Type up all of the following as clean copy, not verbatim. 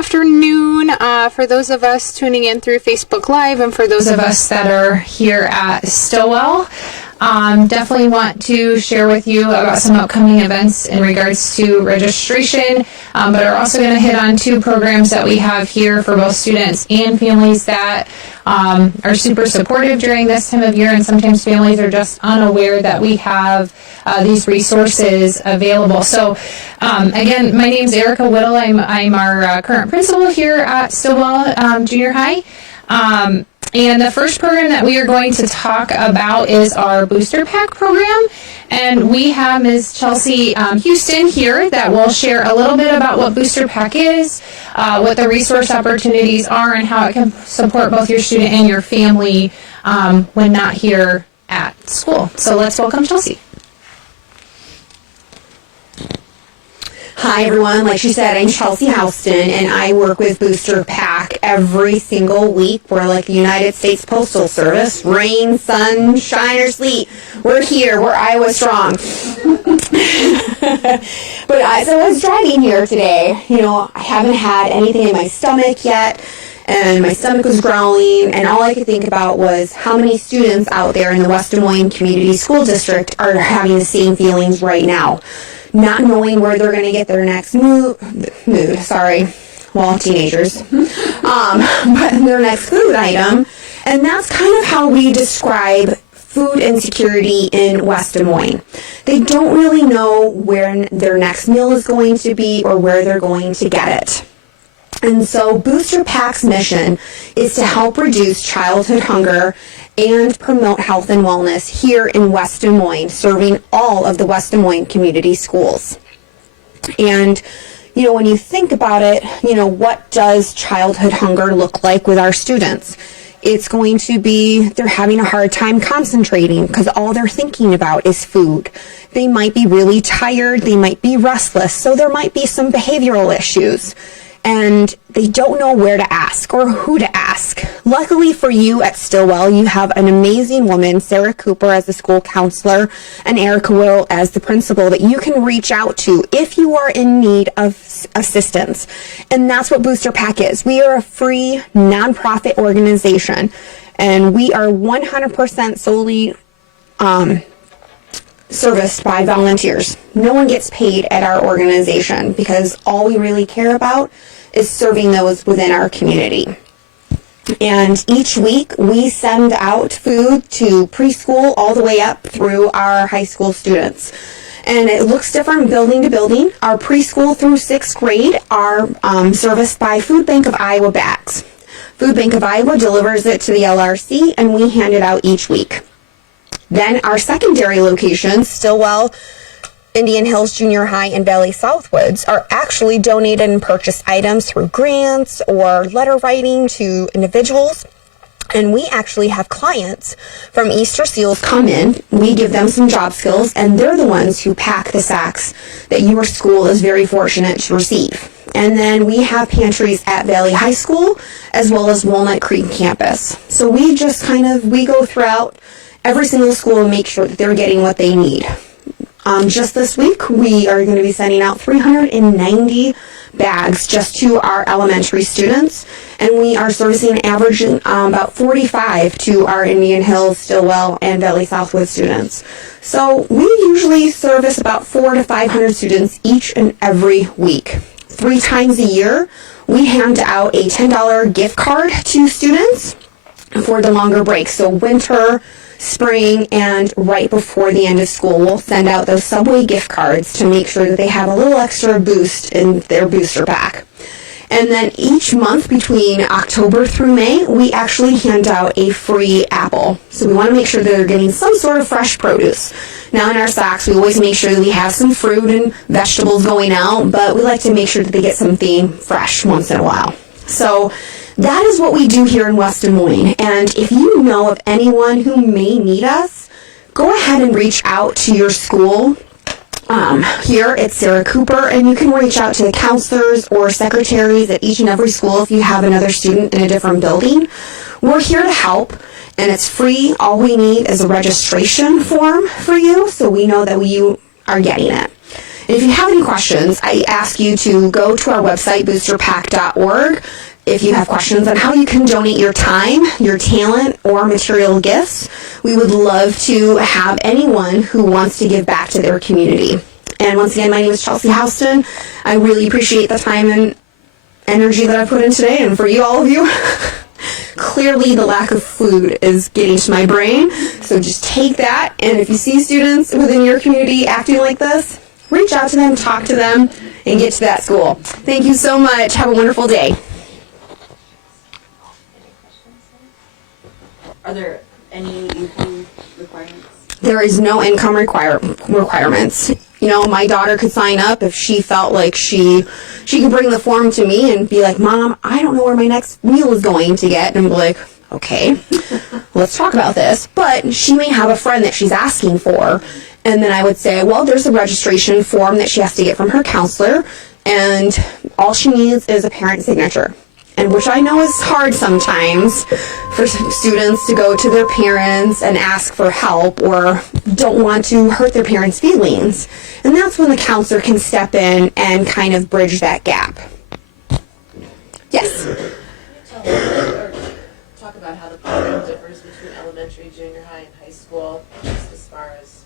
afternoon for those of us tuning in through Facebook Live and for those of us that are here at Stilwell. Definitely want to share with you about some upcoming events in regards to registration, but are also going to hit on two programs that we have here for both students and families that are super supportive during this time of year, and sometimes families are just unaware that we have these resources available. So again, my name's Erica Whittle. I'm our current principal here at Stilwell Junior High. And the first program that we are going to talk about is our Booster Pack program. And we have Ms. Chelsea Houston here that will share a little bit about what Booster Pack is, what the resource opportunities are, and how it can support both your student and your family when not here at school. So let's welcome Chelsea. Hi everyone, like she said, I'm Chelsea Houston and I work with Booster Pack every single week. We're like the United States Postal Service, rain, sun, shine, or sleet. We're here, we're Iowa strong. But so I was driving here today, I haven't had anything in my stomach yet, and my stomach was growling, and all I could think about was how many students out there in the West Des Moines Community School District are having the same feelings right now. Not knowing where they're going to get their next teenagers, but their next food item. And that's kind of how we describe food insecurity in West Des Moines. They don't really know where their next meal is going to be or where they're going to get it. And so Booster Pack's mission is to help reduce childhood hunger and promote health and wellness here in West Des Moines, serving all of the West Des Moines community schools. And, when you think about it, what does childhood hunger look like with our students? It's going to be they're having a hard time concentrating because all they're thinking about is food. They might be really tired, they might be restless, so there might be some behavioral issues. And they don't know where to ask or who to ask. Luckily for you at Stilwell, you have an amazing woman, Sarah Cooper, as the school counselor, and Erica Will as the principal that you can reach out to if you are in need of assistance. And that's what Booster Pack is. We are a free nonprofit organization, and we are 100% solely serviced by volunteers. No one gets paid at our organization because all we really care about is serving those within our community. And each week we send out food to preschool all the way up through our high school students. And it looks different building to building. Our preschool through 6th grade are serviced by Food Bank of Iowa bags. Food Bank of Iowa delivers it to the LRC and we hand it out each week. Then our secondary locations, Stilwell, Indian Hills Junior High, and Valley Southwoods, are actually donated and purchased items through grants or letter writing to individuals. And we actually have clients from Easter Seals come in, we give them some job skills, and they're the ones who pack the sacks that your school is very fortunate to receive. And then we have pantries at Valley High School as well as Walnut Creek campus. So we just we go throughout every single school and make sure that they're getting what they need. Just this week, we are going to be sending out 390 bags just to our elementary students, and we are servicing averaging about 45 to our Indian Hills, Stilwell, and Valley Southwood students. So we usually service about 400 to 500 students each and every week. 3 times a year, we hand out a $10 gift card to students for the longer breaks. So winter, spring, and right before the end of school, we'll send out those Subway gift cards to make sure that they have a little extra boost in their booster pack. And then each month between October through May, we actually hand out a free apple. So we want to make sure that they're getting some sort of fresh produce. Now in our sacks, we always make sure that we have some fruit and vegetables going out, but we like to make sure that they get something fresh once in a while. So that is what we do here in West Des Moines. And if you know of anyone who may need us, go ahead and reach out to your school. Here it's Sarah Cooper, and you can reach out to the counselors or secretaries at each and every school if you have another student in a different building. We're here to help, and it's free. All we need is a registration form for you so we know that you are getting it. And if you have any questions, I ask you to go to our website, boosterpack.org. If you have questions on how you can donate your time, your talent, or material gifts, we would love to have anyone who wants to give back to their community. And once again, my name is Chelsea Houston. I really appreciate the time and energy that I put in today, and for you, all of you. Clearly, the lack of food is getting to my brain, so just take that, and if you see students within your community acting like this, reach out to them, talk to them, and get to that school. Thank you so much. Have a wonderful day. Are there any income requirements? There is no income requirements. You know, my daughter could sign up if she felt like she could bring the form to me and be like, Mom, I don't know where my next meal is going to get. And I'm like, okay, let's talk about this. But she may have a friend that she's asking for. And then I would say, well, there's a registration form that she has to get from her counselor. And all she needs is a parent signature. And which I know is hard sometimes for students to go to their parents and ask for help or don't want to hurt their parents' feelings. And that's when the counselor can step in and kind of bridge that gap. Yes? Talk about how the program differs between elementary, junior high, and high school, just as far as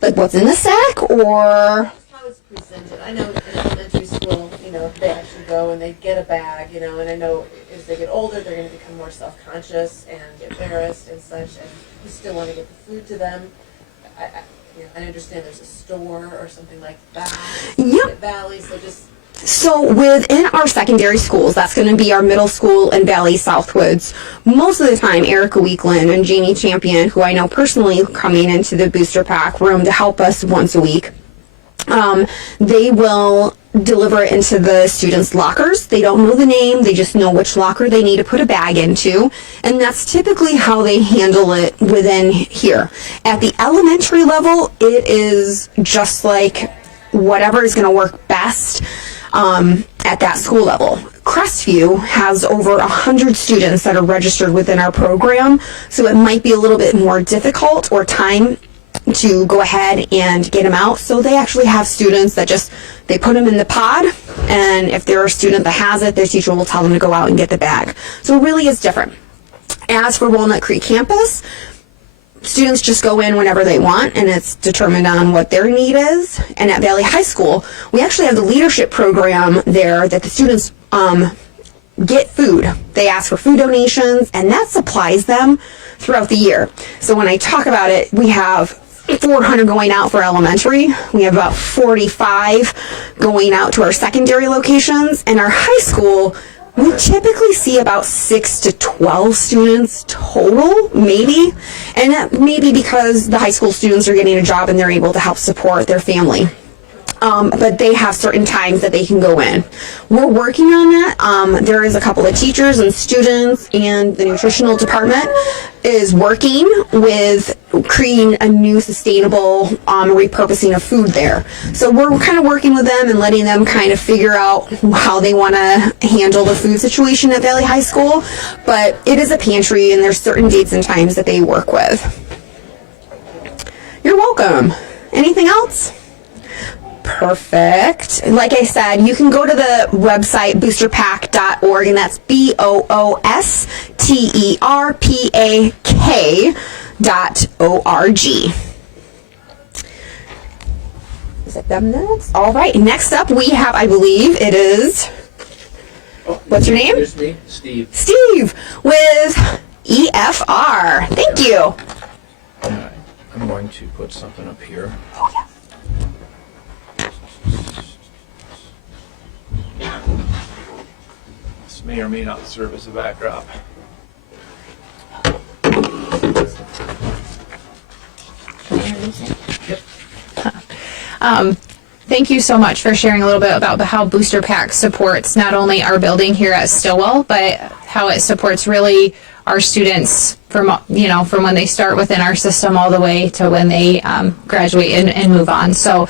Like what's in the sack or... how it's presented. I know in elementary school, they actually go and they get a bag, and I know as they get older, they're going to become more self-conscious and embarrassed and such, and you still want to get the food to them. I understand there's a store or something like that Yep. at Valley, so just... So within our secondary schools, that's going to be our middle school and Valley Southwoods. Most of the time, Erica Weekland and Jamie Champion, who I know personally coming into the Booster Pack room to help us once a week, they will deliver it into the students' lockers. They don't know the name, they just know which locker they need to put a bag into, and that's typically how they handle it within here. At the elementary level, it is just like whatever is going to work best at that school level. Crestview has over 100 students that are registered within our program, so it might be a little bit more difficult or time to go ahead and get them out. So they actually have students that they put them in the pod, and if they're a student that has it, their teacher will tell them to go out and get the bag. So it really is different. As for Walnut Creek campus, students just go in whenever they want, and it's determined on what their need is. And at Valley High School, we actually have the leadership program there that the students get food. They ask for food donations, and that supplies them throughout the year. So when I talk about it, we have 400 going out for elementary. We have about 45 going out to our secondary locations. And our high school, we typically see about 6 to 12 students total, maybe. And that may be because the high school students are getting a job and they're able to help support their family. But they have certain times that they can go in. We're working on that. There is a couple of teachers and students, and the nutritional department is working with creating a new sustainable repurposing of food there. So we're kind of working with them and letting them kind of figure out how they want to handle the food situation at Valley High School. But it is a pantry, and there's certain dates and times that they work with. You're welcome. Anything else? Perfect. Like I said, you can go to the website boosterpack.org, and that's boosterpak.org. Is it them next? All right. Next up, we have, I believe it is, what's your name? Here's me, Steve. Steve with EFR. Thank you. All right. I'm going to put something up here. Oh, yeah. This may or may not serve as a backdrop. Yep. Thank you so much for sharing a little bit about how Booster Pack supports not only our building here at Stilwell, but how it supports really our students from when they start within our system all the way to when they graduate and move on. So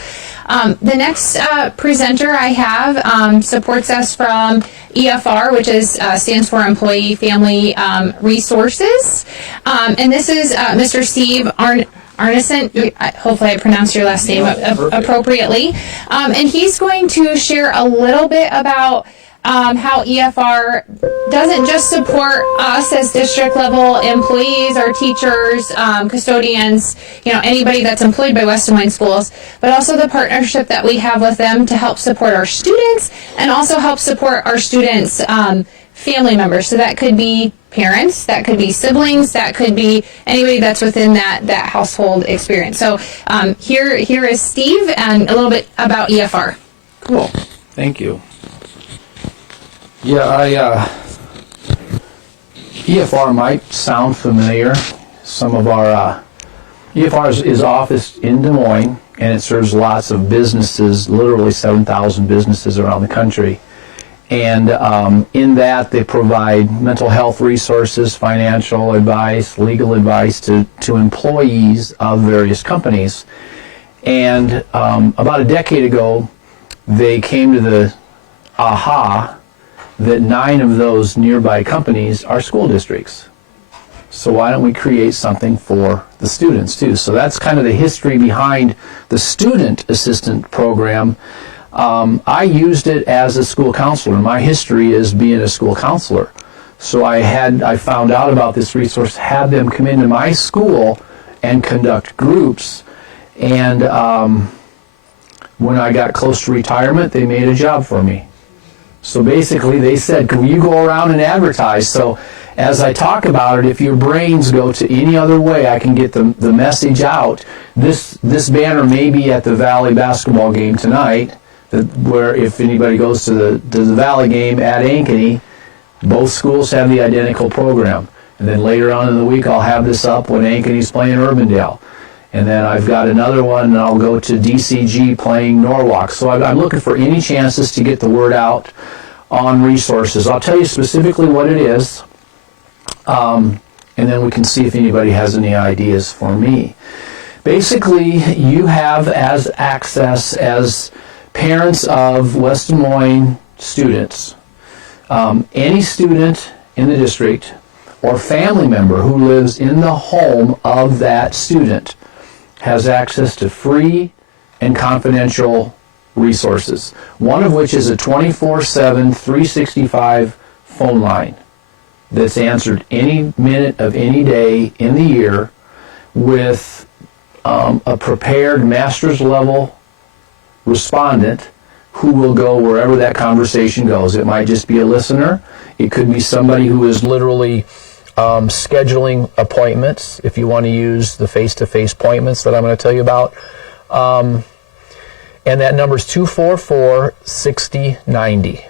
the next presenter I have supports us from EFR, which stands for Employee Family Resources. And this is Mr. Steve Arneson. Hopefully I pronounced your last name appropriately. And he's going to share a little bit about how EFR doesn't just support us as district level employees or teachers, custodians, anybody that's employed by West Des Moines Schools, but also the partnership that we have with them to help support our students and also help support our students' family members. So that could be parents, that could be siblings, that could be anybody that's within that household experience. So here is Steve and a little bit about EFR. Cool. Thank you. Yeah, EFR might sound familiar. Some of our EFR is officed in Des Moines, and it serves lots of businesses, literally 7,000 businesses around the country. And in that, they provide mental health resources, financial advice, legal advice to employees of various companies. And about a decade ago, they came to the aha that 9 of those nearby companies are school districts. So why don't we create something for the students too? So that's kind of the history behind the student assistant program. I used it as a school counselor. My history is being a school counselor. So I found out about this resource, had them come into my school and conduct groups. And when I got close to retirement, they made a job for me. So basically they said, can you go around and advertise? So as I talk about it, if your brains go to any other way, I can get the message out. This banner may be at the Valley basketball game tonight, where if anybody goes to the Valley game at Ankeny, both schools have the identical program. And then later on in the week, I'll have this up when Ankeny's playing Urbandale. And then I've got another one, and I'll go to DCG playing Norwalk. So I'm looking for any chances to get the word out on resources. I'll tell you specifically what it is, and then we can see if anybody has any ideas for me. Basically, you have as access as parents of West Des Moines students, any student in the district or family member who lives in the home of that student has access to free and confidential resources, one of which is a 24/7, 365 phone line that's answered any minute of any day in the year with a prepared master's level respondent who will go wherever that conversation goes. It might just be a listener. It could be somebody who is literally scheduling appointments, if you want to use the face-to-face appointments that I'm going to tell you about. And that number is 244-6090.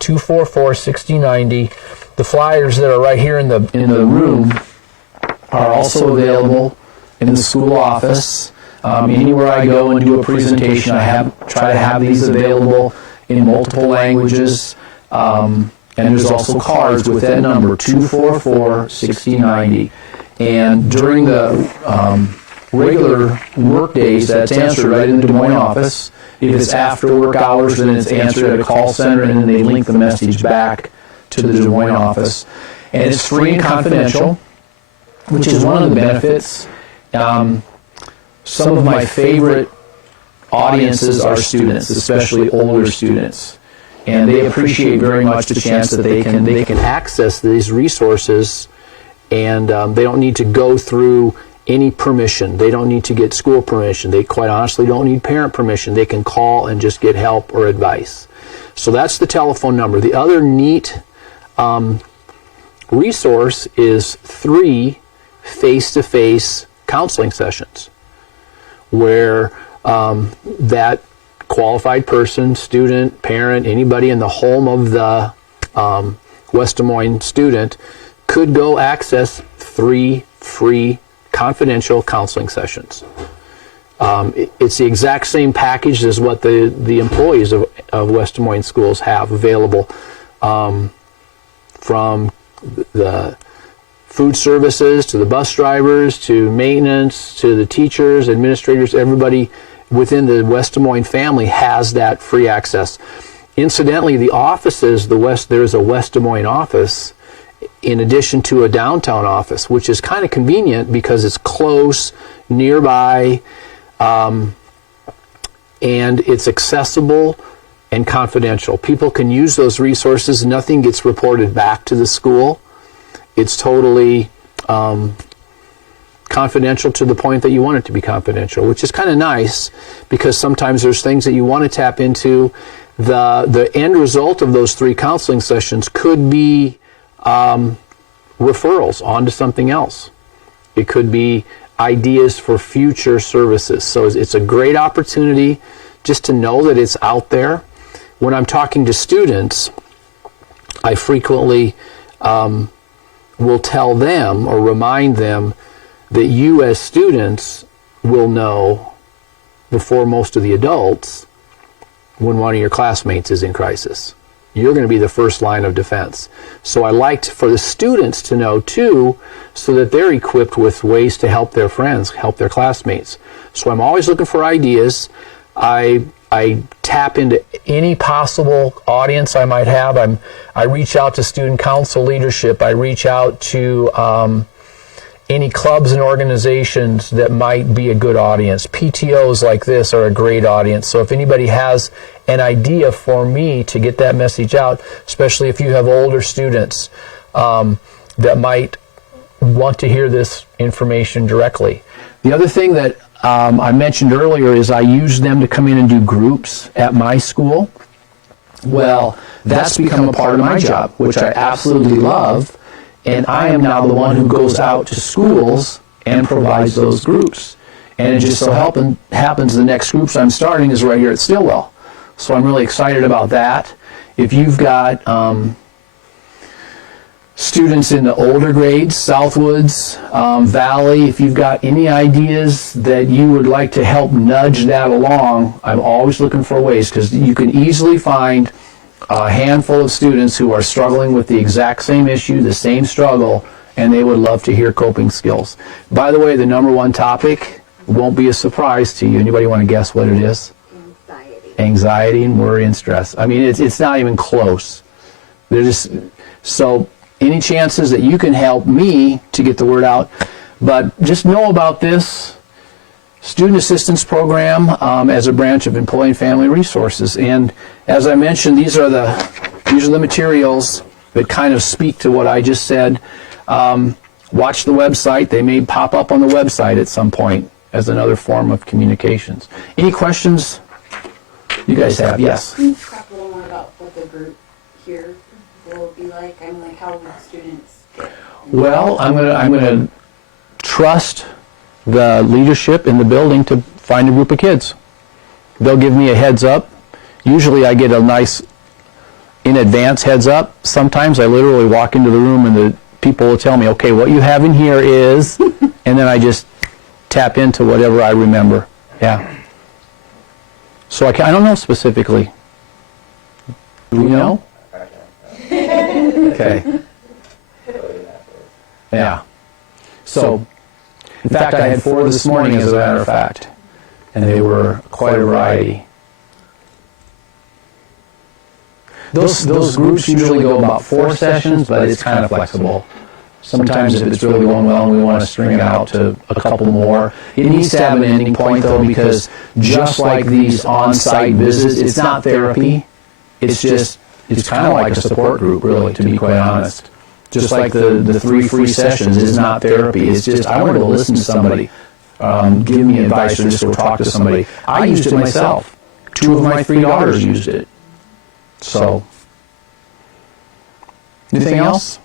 244-6090. The flyers that are right here in the room are also available in the school office. Anywhere I go and do a presentation, I try to have these available in multiple languages. And there's also cards with that number, 244-6090. And during the regular work days, that's answered right in the Des Moines office. If it's after work hours, then it's answered at a call center, and then they link the message back to the Des Moines office. And it's free and confidential, which is one of the benefits. Some of my favorite audiences are students, especially older students. And they appreciate very much the chance that they can access these resources, and they don't need to go through any permission. They don't need to get school permission. They quite honestly don't need parent permission. They can call and just get help or advice. So that's the telephone number. The other neat resource is 3 face-to-face counseling sessions where that qualified person, student, parent, anybody in the home of the West Des Moines student could go access 3 free confidential counseling sessions. It's the exact same package as what the employees of West Des Moines schools have available, from the food services to the bus drivers to maintenance to the teachers, administrators, everybody within the West Des Moines family has that free access. Incidentally, the offices, there's a West Des Moines office in addition to a downtown office, which is kind of convenient because it's close, nearby, and it's accessible and confidential. People can use those resources. Nothing gets reported back to the school. It's totally confidential to the point that you want it to be confidential, which is kind of nice because sometimes there's things that you want to tap into. The end result of those 3 counseling sessions could be referrals onto something else. It could be ideas for future services. So it's a great opportunity just to know that it's out there. When I'm talking to students, I frequently will tell them or remind them that you as students will know before most of the adults when one of your classmates is in crisis. You're going to be the first line of defense. So I like for the students to know too, so that they're equipped with ways to help their friends, help their classmates. So I'm always looking for ideas. I tap into any possible audience I might have. I reach out to student council leadership. I reach out to any clubs and organizations that might be a good audience. PTOs like this are a great audience. So if anybody has an idea for me to get that message out, especially if you have older students that might want to hear this information directly. The other thing that I mentioned earlier is I use them to come in and do groups at my school. Well, that's become a part of my job, which I absolutely love. And I am now the one who goes out to schools and provides those groups. And it just so happens the next groups I'm starting is right here at Stilwell. So I'm really excited about that. If you've got students in the older grades, Southwoods, Valley, if you've got any ideas that you would like to help nudge that along, I'm always looking for ways, because you can easily find a handful of students who are struggling with the exact same issue, the same struggle, and they would love to hear coping skills. By the way, the number one topic won't be a surprise to you. Anybody want to guess what it is? Anxiety and worry and stress. I mean, it's not even close. They're just, so any chances that you can help me to get the word out, but just know about this Student Assistance Program as a branch of Employee and Family Resources. And as I mentioned, these are the materials that kind of speak to what I just said. Watch the website. They may pop up on the website at some point as another form of communications. Any questions you guys have? Yes? Can you talk a little more about what the group here will be like? I'm like, how will students get involved? Well, I'm gonna trust the leadership in the building to find a group of kids. They'll give me a heads up. Usually I get a nice in advance heads up. Sometimes I literally walk into the room and the people will tell me, okay, what you have in here is, and then I just tap into whatever I remember. Yeah. So I don't know specifically. Do we know? Okay. Yeah. So, in fact, I had 4 this morning, as a matter of fact, and they were quite a variety. Those groups usually go about 4 sessions, but it's kind of flexible. Sometimes if it's really going well and we want to string it out to a couple more. It needs to have an ending point, though, because just like these on-site visits, it's not therapy. It's kind of like a support group, really, to be quite honest. Just like the 3 free sessions is not therapy. It's just, I want to go listen to somebody, give me advice, or just go talk to somebody. I used it myself. 2 of my 3 daughters used it. So, anything else?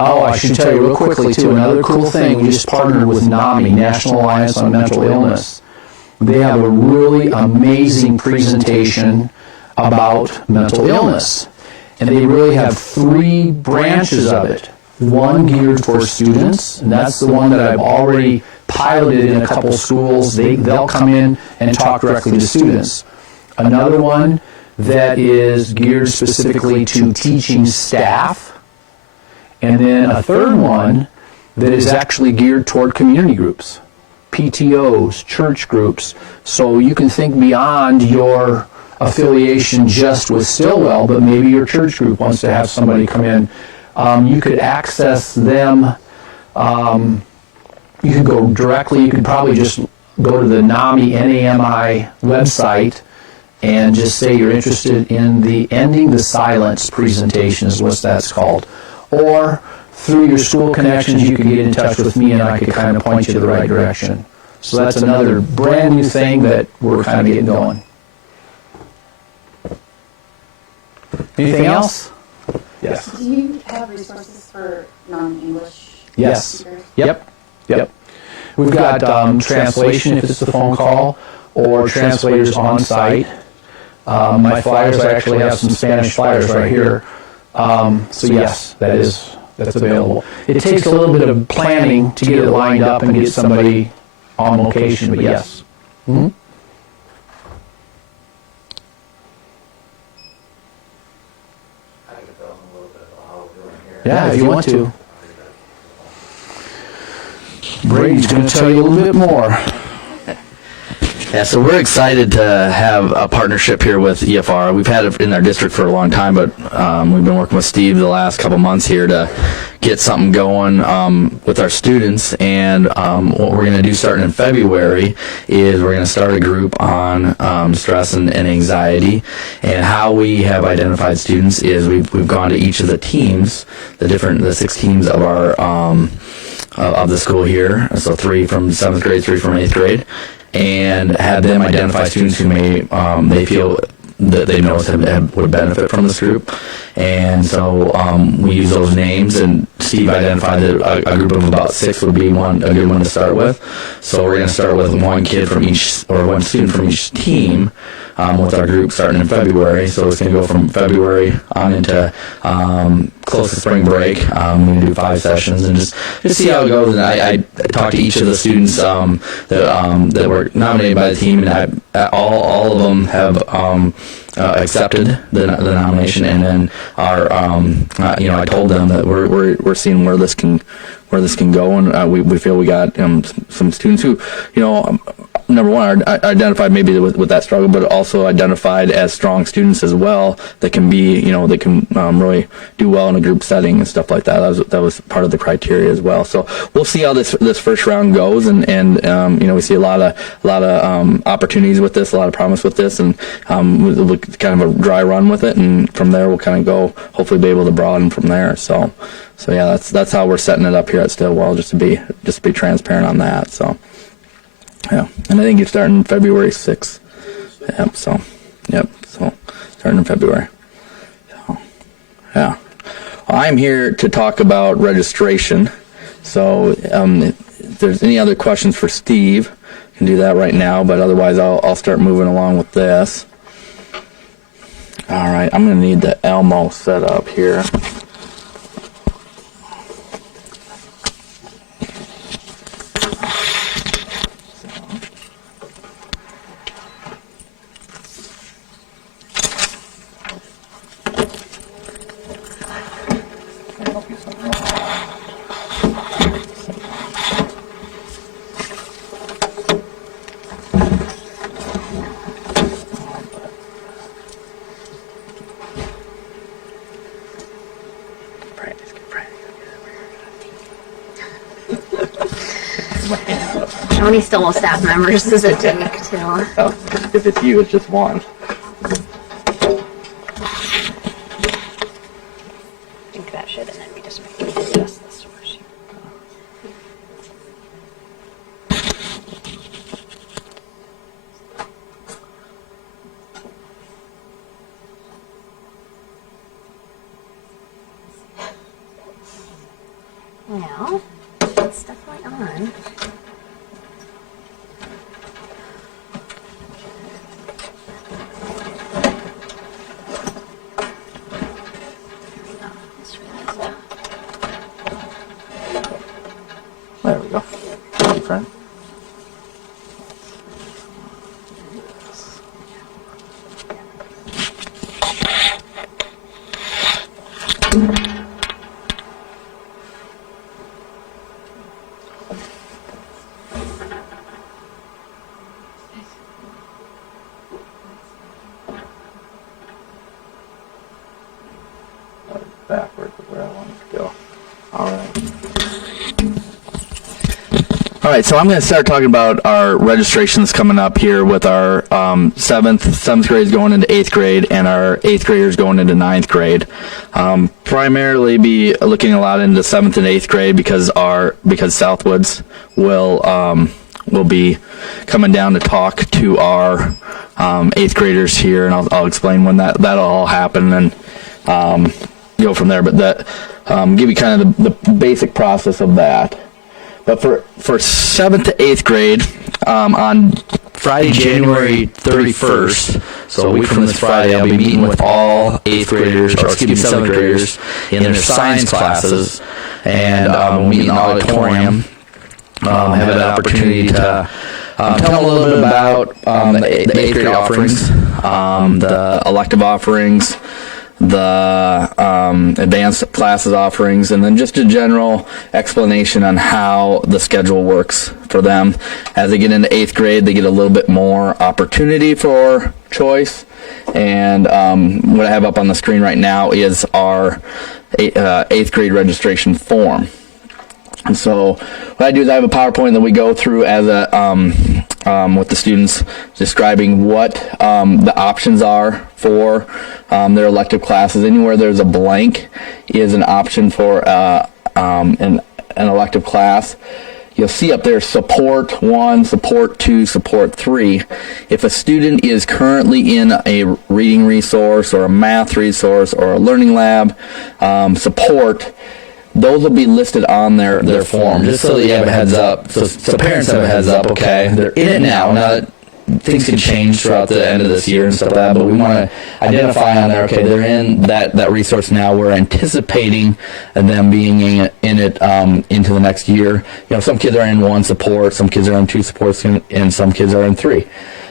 Oh, I should tell you real quickly, too, another cool thing. We just partnered with NAMI, National Alliance on Mental Illness. They have a really amazing presentation about mental illness. And they really have 3 branches of it. One geared for students, and that's the one that I've already piloted in a couple schools. They'll come in and talk directly to students. Another one that is geared specifically to teaching staff. And then a third one that is actually geared toward community groups, PTOs, church groups. So you can think beyond your affiliation just with Stilwell, but maybe your church group wants to have somebody come in. You could access them. You could go directly. You could probably just go to the NAMI website and just say you're interested in the Ending the Silence presentation is what that's called. Or through your school connections, you can get in touch with me and I could kind of point you to the right direction. So that's another brand new thing that we're kind of getting going. Anything else? Yes. Do you have resources for non-English Yes. speakers? Yep. We've got translation if it's a phone call, or translators on site. My flyers, I actually have some Spanish flyers right here. So yes, that's available. It takes a little bit of planning to get it lined up and get somebody on location, but yes. Mm-hmm. Yeah, if you want to. Brady's going to tell you a little bit more. Yeah, so we're excited to have a partnership here with EFR. We've had it in our district for a long time, but we've been working with Steve the last couple months here to get something going with our students. And what we're going to do starting in February is we're going to start a group on stress and anxiety. And how we have identified students is we've gone to each of the teams, the 6 teams of our of the school here. So 3 from 7th grade, 3 from 8th grade. And had them identify students who they feel that they know would benefit from this group. And so we use those names, and Steve identified that a group of about 6 would be a good one to start with. So we're going to start with one student from each team with our group starting in February. So it's going to go from February on into close to spring break. We're going to do 5 sessions and just see how it goes. And I talked to each of the students that were nominated by the team, and all of them have accepted the nomination. And then I told them that we're seeing where this can go, and we feel we got some students who, number one, are identified maybe with that struggle, but also identified as strong students as well that can be, they can really do well in a group setting and stuff like that. That was part of the criteria as well. So we'll see how this first round goes, and we see a lot of opportunities with this, a lot of promise with this, and we'll kind of a dry run with it, and from there we'll kind of go, hopefully be able to broaden from there. So yeah, that's how we're setting it up here at Stilwell, just to be transparent on that. So. Yeah, and I think you're starting February 6th. Yep, so starting in February. So, yeah. Well, I'm here to talk about registration. So if there's any other questions for Steve, I can do that right now, but otherwise I'll start moving along with this. All right, I'm going to need the Elmo set up here. How many Stilwell staff members does it take to? Oh, if it's you, it's just one. I think that should, and then we just make adjust the source. Now, it's definitely on. There we go. Friend. All right, so I'm going to start talking about our registrations coming up here with our seventh grades going into 8th grade and our 8th graders going into 9th grade. Primarily be looking a lot into 7th and 8th grade because Southwoods will be coming down to talk to our 8th graders here, and I'll explain when that'll all happen and go from there. But that give you kind of the basic process of that. But for 7th to 8th grade, on Friday, January 31st, so a week from this Friday, I'll be meeting with all 8th graders, or 7th graders, in their science classes, and we'll meet in the auditorium, have an opportunity to tell them a little bit about the 8th grade offerings, the elective offerings, the advanced classes offerings, and then just a general explanation on how the schedule works for them. As they get into 8th grade, they get a little bit more opportunity for choice. And what I have up on the screen right now is our 8th grade registration form. And so what I do is I have a PowerPoint that we go through as with the students, describing what the options are for their elective classes. Anywhere there's a blank is an option for an elective class. You'll see up there support 1, support 2, support 3. If a student is currently in a reading resource or a math resource or a learning lab support, those will be listed on their form, just so that you have a heads up. So parents have a heads up, okay, they're in it now. Now, things can change throughout the end of this year and stuff like that, but we want to identify on there, okay, they're in that resource now. We're anticipating them being in it into the next year. Some kids are in 1 support, some kids are in 2 supports, and some kids are in 3.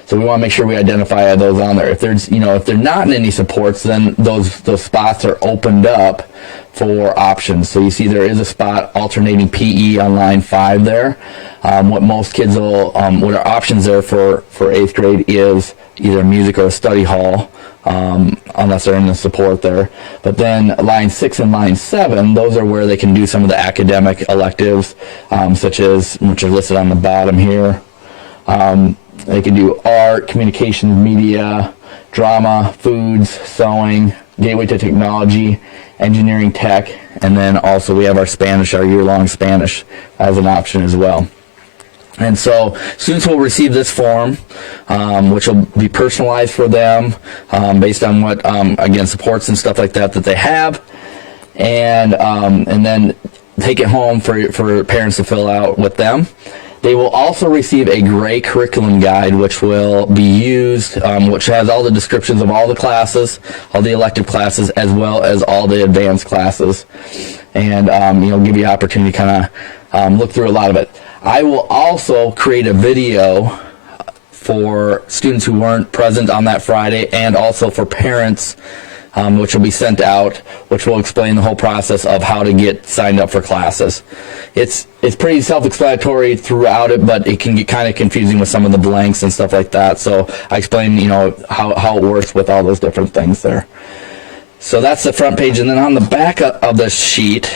So we want to make sure we identify those on there. If there's, if they're not in any supports, then those spots are opened up for options. So you see there is a spot alternating PE on line 5 there. What most kids will, what our options there for 8th grade is either music or a study hall, unless they're in the support there. But then line 6 and line 7, those are where they can do some of the academic electives, such as, which are listed on the bottom here. They can do art, communications, media, drama, foods, sewing, gateway to technology, engineering, tech, and then also we have our Spanish, our year-long Spanish as an option as well. And so students will receive this form, which will be personalized for them based on what, again, supports and stuff like that they have, and then take it home for parents to fill out with them. They will also receive a gray curriculum guide, which will be used, which has all the descriptions of all the classes, all the elective classes, as well as all the advanced classes, and give you an opportunity to kind of look through a lot of it. I will also create a video for students who weren't present on that Friday, and also for parents, which will be sent out, which will explain the whole process of how to get signed up for classes. It's pretty self-explanatory throughout it, but it can get kind of confusing with some of the blanks and stuff like that. So I explain, how it works with all those different things there. So that's the front page, and then on the back of the sheet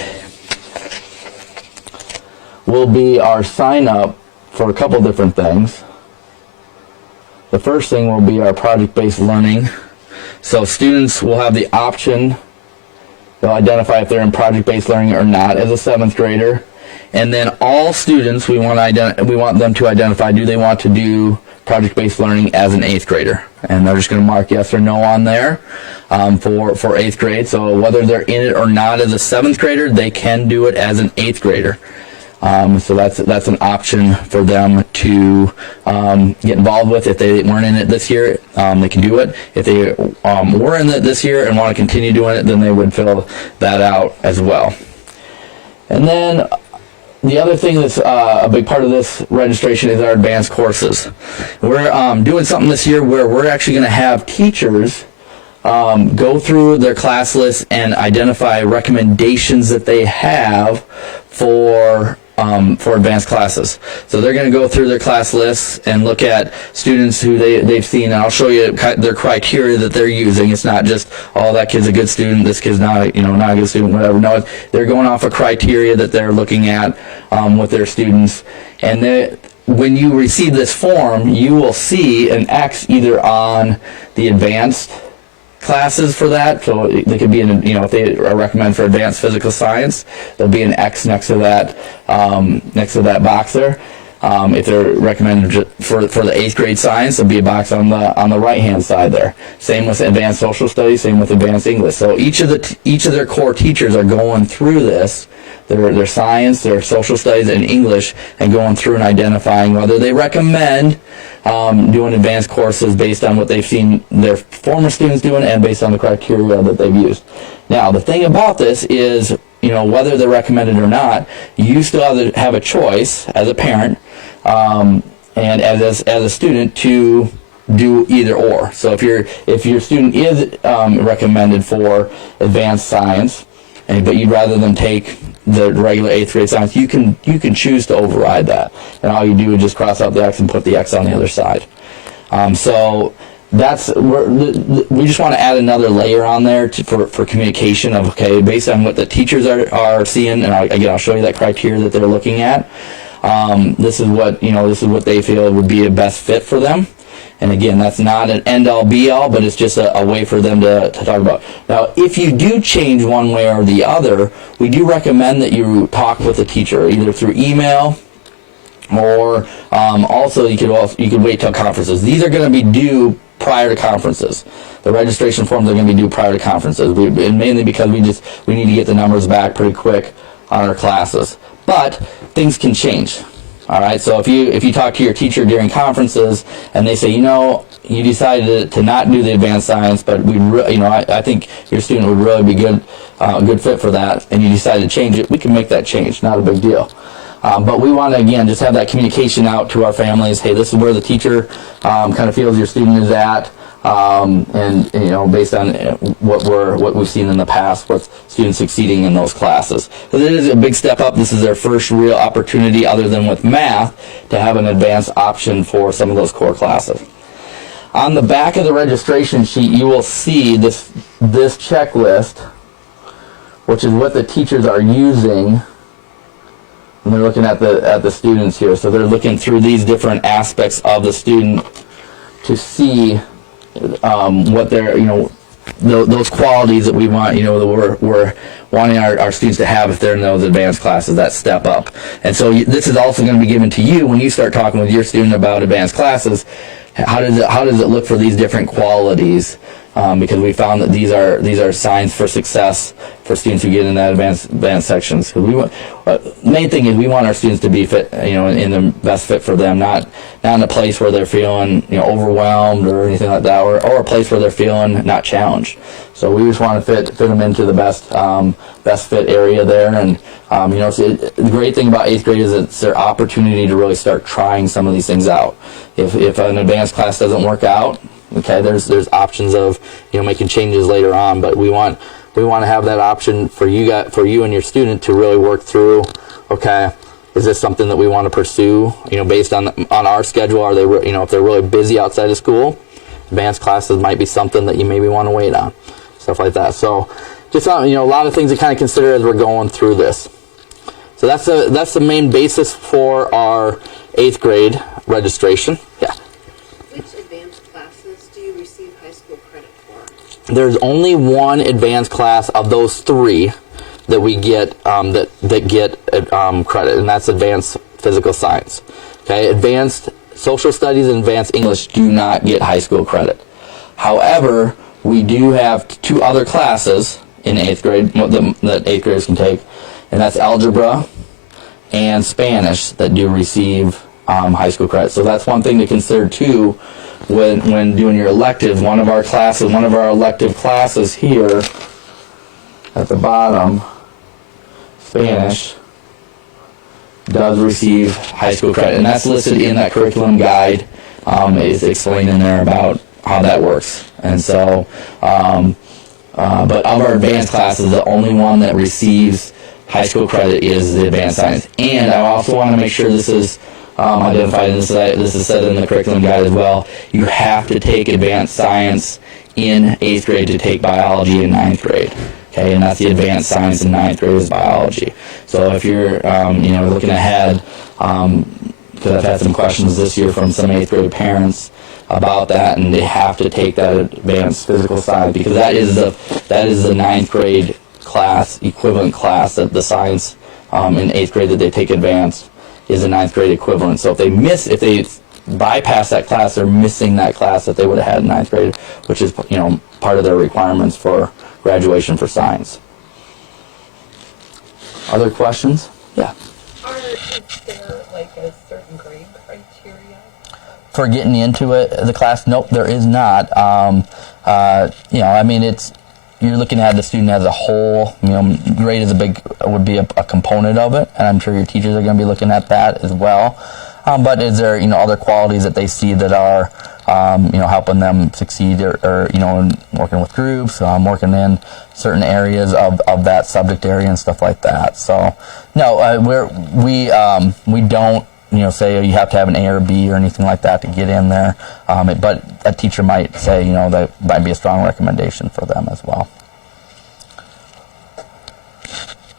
will be our sign up for a couple different things. The first thing will be our project-based learning. So students will have the option, they'll identify if they're in project-based learning or not as a 7th grader. And then all students, we want them to identify, do they want to do project-based learning as an 8th grader? And they're just going to mark yes or no on there for 8th grade. So whether they're in it or not as a 7th grader, they can do it as an 8th grader. So that's an option for them to get involved with. If they weren't in it this year, they can do it. If they were in it this year and want to continue doing it, then they would fill that out as well. And then the other thing that's a big part of this registration is our advanced courses. We're doing something this year where we're actually going to have teachers go through their class list and identify recommendations that they have for for advanced classes. So they're going to go through their class lists and look at students who they've seen, and I'll show you their criteria that they're using. It's not just, oh, that kid's a good student, this kid's not, not a good student, whatever. No, they're going off of criteria that they're looking at with their students. And when you receive this form, you will see an X either on the advanced classes for that, so they could be in, if they are recommended for advanced physical science, there'll be an X next to that box there. If they're recommended for the 8th grade science, there'll be a box on the right hand side there. Same with advanced social studies, same with advanced English. So each of their core teachers are going through this, their science, their social studies, and English, and going through and identifying whether they recommend doing advanced courses based on what they've seen their former students doing and based on the criteria that they've used. Now, the thing about this is, whether they're recommended or not, you still have a choice as a parent and as a student to do either or. So if your student is recommended for advanced science, but you'd rather them take the regular 8th grade science, you can choose to override that, and all you do is just cross out the X and put the X on the other side. So we just want to add another layer on there for communication of, okay, based on what the teachers are seeing, and I'll show you that criteria that they're looking at. This is what they feel would be a best fit for them. And again, that's not an end-all, be-all, but it's just a way for them to talk about. Now, if you do change one way or the other, we do recommend that you talk with the teacher, either through email or also you could wait till conferences. These are going to be due prior to conferences. The registration forms are going to be due prior to conferences, and mainly because we need to get the numbers back pretty quick on our classes. But things can change. All right, so if you talk to your teacher during conferences and they say, you decided to not do the advanced science, but I think your student would really be a good fit for that, and you decide to change it, we can make that change. Not a big deal. But we want to, again, just have that communication out to our families. Hey, this is where the teacher kind of feels your student is at. And based on what we've seen in the past with students succeeding in those classes. Because it is a big step up. This is their first real opportunity, other than with math, to have an advanced option for some of those core classes. On the back of the registration sheet, you will see this checklist, which is what the teachers are using. And they're looking at the students here. So they're looking through these different aspects of the student to see what they're, those qualities that we want, that we're wanting our students to have if they're in those advanced classes, that step up. And so this is also going to be given to you when you start talking with your student about advanced classes. How does it look for these different qualities? Because we found that these are signs for success for students who get in that advanced sections. Main thing is we want our students to be fit, in the best fit for them, not in a place where they're feeling overwhelmed or anything like that, or a place where they're feeling not challenged. So we just want to fit them into the best fit area there. And the great thing about 8th grade is it's their opportunity to really start trying some of these things out. If an advanced class doesn't work out, okay, there's options of making changes later on, but we want to have that option for you and your student to really work through. Okay, is this something that we want to pursue? Based on our schedule, are they if they're really busy outside of school, advanced classes might be something that you maybe want to wait on, stuff like that. So just a lot of things to kind of consider as we're going through this. So that's the main basis for our 8th grade registration. Yeah. Which advanced classes do you receive high school credit for? There's only one advanced class of those 3 that we get that get credit, and that's advanced physical science. Okay, advanced social studies and advanced English do not get high school credit. However, we do have 2 other classes in 8th grade that 8th graders can take, and that's algebra and Spanish that do receive high school credit. So that's one thing to consider too when doing your electives. One of our elective classes here at the bottom, Spanish, does receive high school credit, and that's listed in that curriculum guide. It's explained in there about how that works. And so but of our advanced classes, the only one that receives high school credit is the advanced science. And I also want to make sure this is identified, and this is said in the curriculum guide as well. You have to take advanced science in 8th grade to take biology in 9th grade. Okay, and that's the advanced science in 9th grade is biology. So if you're, looking ahead, because I've had some questions this year from some 8th grade parents about that, and they have to take that advanced physical science because that is the 9th grade class, equivalent class, that the science in 8th grade that they take advanced is a 9th grade equivalent. So if they bypass that class, they're missing that class that they would have had in 9th grade, which is part of their requirements for graduation for science. Other questions? Yeah. Is there like a certain grade criteria? For getting into the class, nope, there is not. It's, you're looking at the student as a whole. Grade is would be a component of it, and I'm sure your teachers are going to be looking at that as well. But is there, other qualities that they see that are, helping them succeed, or in working with groups, working in certain areas of that subject area and stuff like that. So, no, we don't, say you have to have an A or B or anything like that to get in there. But a teacher might say, that might be a strong recommendation for them as well.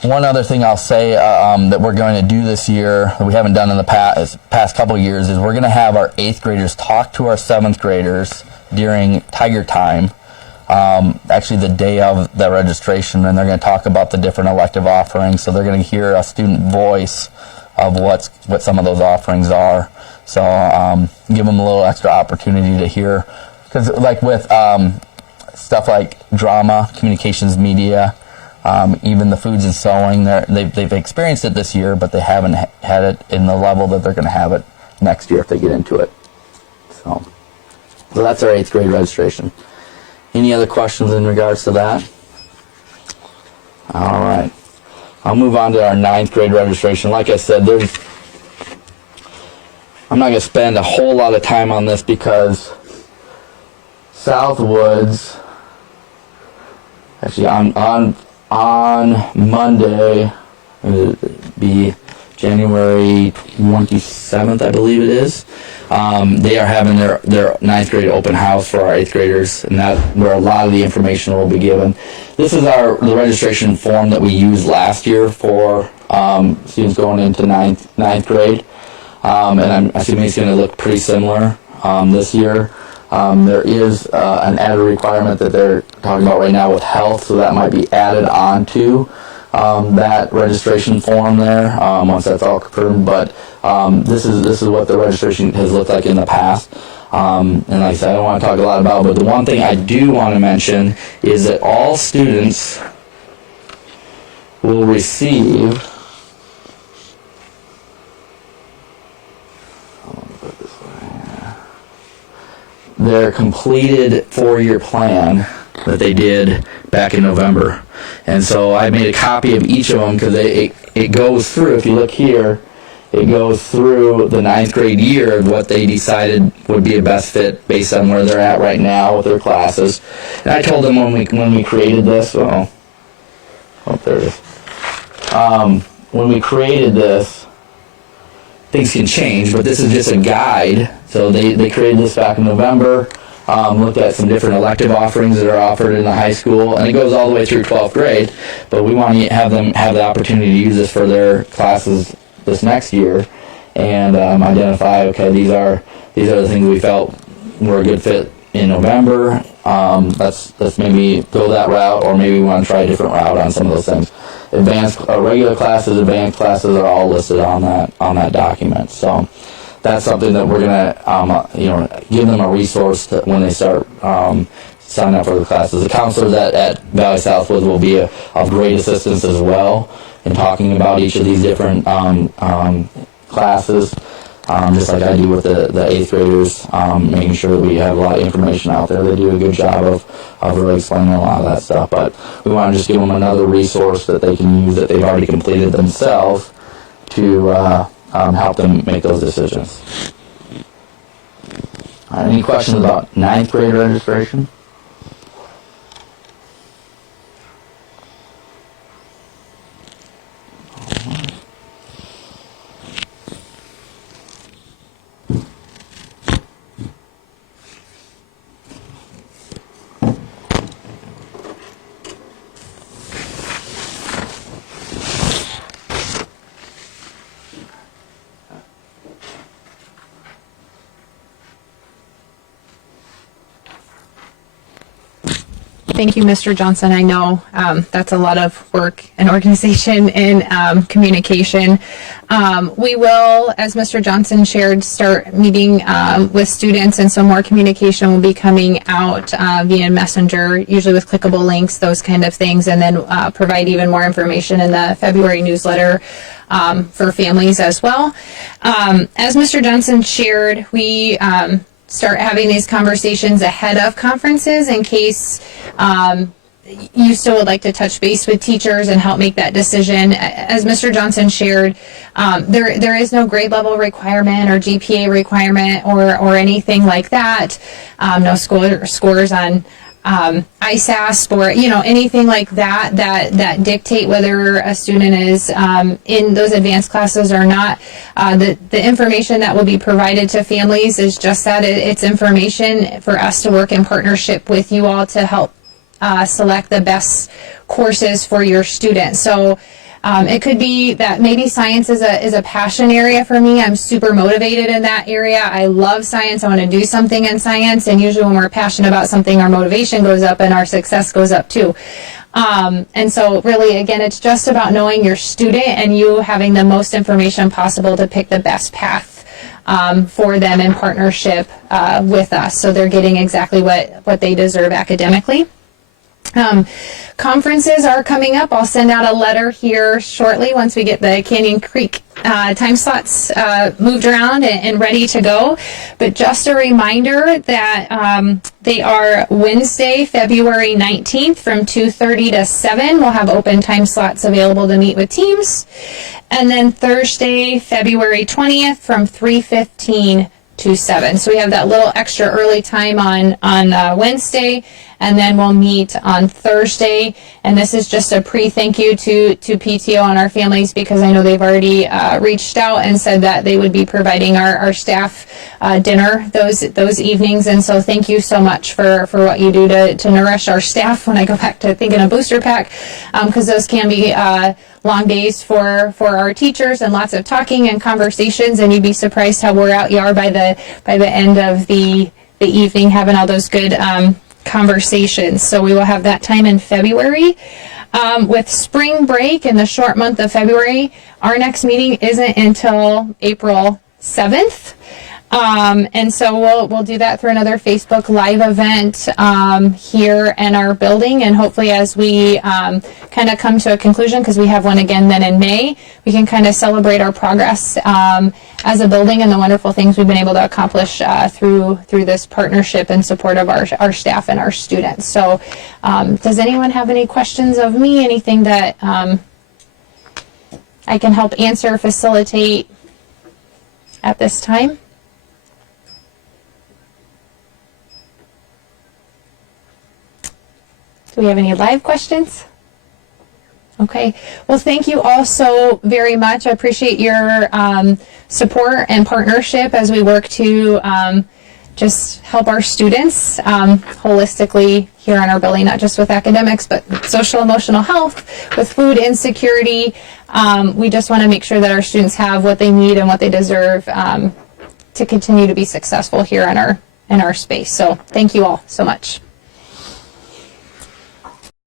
One other thing I'll say that we're going to do this year that we haven't done in the past couple of years is we're going to have our 8th graders talk to our 7th graders during Tiger Time, actually the day of the registration, and they're going to talk about the different elective offerings. So they're going to hear a student voice of what some of those offerings are. So give them a little extra opportunity to hear, because like with stuff like drama, communications, media, even the foods and sewing, they've experienced it this year, but they haven't had it in the level that they're going to have it next year if they get into it. So that's our 8th grade registration. Any other questions in regards to that? All right. I'll move on to our 9th grade registration. Like I said, I'm not going to spend a whole lot of time on this because Southwoods, actually on Monday, it would be January 27th, I believe it is. They are having their 9th grade open house for our 8th graders, and that's where a lot of the information will be given. This is the registration form that we used last year for students going into 9th grade, and I'm assuming it's going to look pretty similar this year. There is an added requirement that they're talking about right now with health, so that might be added on to that registration form there once that's all confirmed. But this is what the registration has looked like in the past. And like I said, I don't want to talk a lot about it, but the one thing I do want to mention is that all students will receive their completed 4-year plan that they did back in November. And so I made a copy of each of them because it goes through, if you look here, it goes through the 9th grade year of what they decided would be a best fit based on where they're at right now with their classes. And I told them when we created this, there it is. When we created this, things can change, but this is just a guide. So they created this back in November, looked at some different elective offerings that are offered in the high school, and it goes all the way through 12th grade, but we want to have them have the opportunity to use this for their classes this next year and identify, okay, these are the things we felt were a good fit in November. Let's maybe go that route, or maybe we want to try a different route on some of those things. Regular classes, advanced classes are all listed on that document. So that's something that we're gonna give them a resource when they start signing up for the classes. The counselors at Valley Southwoods will be of great assistance as well in talking about each of these different classes, just like I do with the 8th graders, making sure that we have a lot of information out there. They do a good job of really explaining a lot of that stuff, but we want to just give them another resource that they can use that they've already completed themselves to help them make those decisions. All right, any questions about 9th grade registration? thank you, Mr. Johnson. I know that's a lot of work and organization and communication. We will, as Mr. Johnson shared, start meeting with students, and so more communication will be coming out via Messenger, usually with clickable links, those kind of things, and then provide even more information in the February newsletter for families as well. As Mr. Johnson shared, we start having these conversations ahead of conferences in case you still would like to touch base with teachers and help make that decision. As Mr. Johnson shared, there is no grade level requirement or GPA requirement or anything like that. No scores on ISASP or anything like that dictate whether a student is in those advanced classes or not. The information that will be provided to families is just that it's information for us to work in partnership with you all to help select the best courses for your students. So it could be that maybe science is a passion area for me. I'm super motivated in that area. I love science. I want to do something in science. And usually when we're passionate about something, our motivation goes up and our success goes up too. And so really, again, it's just about knowing your student and you having the most information possible to pick the best path for them in partnership with us. So they're getting exactly what they deserve academically. Conferences are coming up. I'll send out a letter here shortly once we get the Canyon Creek time slots moved around and ready to go. But just a reminder that they are Wednesday, February 19th from 2:30 to 7. We'll have open time slots available to meet with teams. And then Thursday, February 20th from 3:15 to 7. So we have that little extra early time on Wednesday, and then we'll meet on Thursday. And this is just a pre-thank you to PTO and our families, because I know they've already reached out and said that they would be providing our staff dinner those evenings. And so thank you so much for what you do to nourish our staff when I go back to thinking a booster pack, because those can be long days for our teachers and lots of talking and conversations, and you'd be surprised how wore out you are by the end of the evening having all those good conversations. So we will have that time in February. With spring break in the short month of February, our next meeting isn't until April 7th. And so we'll do that through another Facebook Live event here in our building, and hopefully as we kind of come to a conclusion, because we have one again then in May, we can kind of celebrate our progress as a building and the wonderful things we've been able to accomplish through this partnership and support of our staff and our students. So does anyone have any questions of me, anything that I can help answer, facilitate at this time? Do we have any live questions? Okay. Well, thank you all so very much. I appreciate your support and partnership as we work to just help our students holistically here in our building, not just with academics, but social emotional health, with food insecurity. We just want to make sure that our students have what they need and what they deserve to continue to be successful here in our space. So thank you all so much.